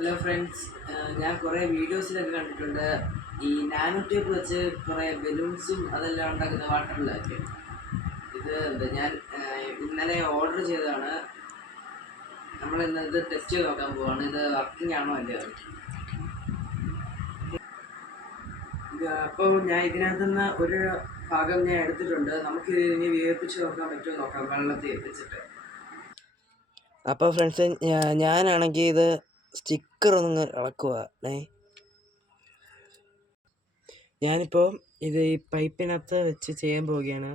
Hello friends, ഞാൻ കുറേ വീഡിയോസിലൊക്കെ കണ്ടിട്ടുണ്ട് ഈ നാനോ ടേപ്പ് വെച്ച് കുറേ ബലൂൺസും അതെല്ലാം ഉണ്ടാക്കുന്ന വാട്ടറിലൊക്കെ. ഇത് എന്താ ഞാൻ ഇന്നലെ ഓർഡർ ചെയ്തതാണ്. നമ്മളിന്ന് ഇത് ടെസ്റ്റ് ചെയ്ത് നോക്കാൻ പോവാണ്. ഇത് വർക്കിംഗ് ആണോ അല്ലേ. അപ്പോൾ ഞാൻ ഇതിനകത്ത് നിന്ന് ഒരു ഭാഗം ഞാൻ എടുത്തിട്ടുണ്ട്. നമുക്കിത് ഇനി വിയർപ്പിച്ച് നോക്കാൻ പറ്റുമോ നോക്കാം, വെള്ളത്തിൽ വെച്ചിട്ട്. അപ്പോൾ ഫ്രണ്ട്സ്, ഞാനാണെങ്കിൽ ഇത് സ്റ്റിക്കർ ഒന്ന് ഇളക്കുക. ഞാനിപ്പോൾ ഇത് ഈ പൈപ്പിനകത്ത് വെച്ച് ചെയ്യാൻ പോവുകയാണ്.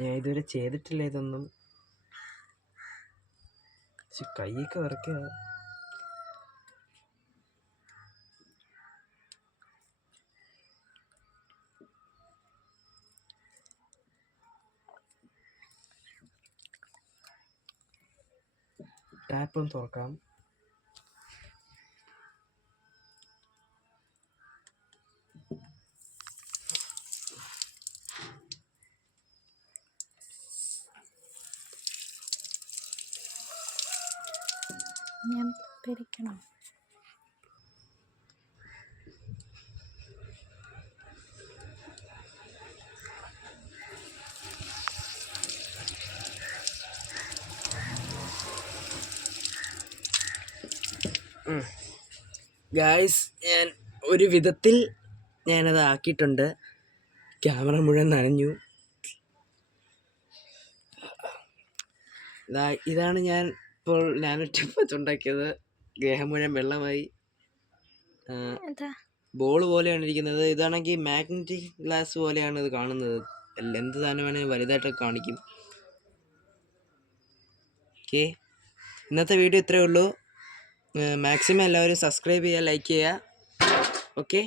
ഞാൻ ഇതുവരെ ചെയ്തിട്ടില്ല ഇതൊന്നും. കൈയൊക്കെ വിറയ്ക്കുക. ടാപ്പൊന്ന് തുറക്കാം. ഞാൻ പിടിക്കണം. ഗായ്സ്, ഞാൻ ഒരു വിധത്തിൽ ഞാനത് ആക്കിയിട്ടുണ്ട്. ക്യാമറ മുഴുവൻ നനഞ്ഞു. ഇതാണ് ഞാൻ ഇപ്പോൾ നാനോ ടേപ്പ് വെച്ചുണ്ടാക്കിയത്. ദേഹം മുഴുവൻ വെള്ളമായി. ബോൾ പോലെയാണ് ഇരിക്കുന്നത്. ഇതാണെങ്കിൽ മാഗ്നറ്റിക് ഗ്ലാസ് പോലെയാണ് ഇത് കാണുന്നത്. എന്ത് സാധനം വേണമെങ്കിൽ വലുതായിട്ടൊക്കെ കാണിക്കും. ഓക്കെ, ഇന്നത്തെ വീഡിയോ ഇത്രയേ ഉള്ളൂ. മാക്സിമം എല്ലാവരും സബ്സ്ക്രൈബ് ചെയ്യുക, ലൈക്ക് ചെയ്യുക. ഓക്കെ.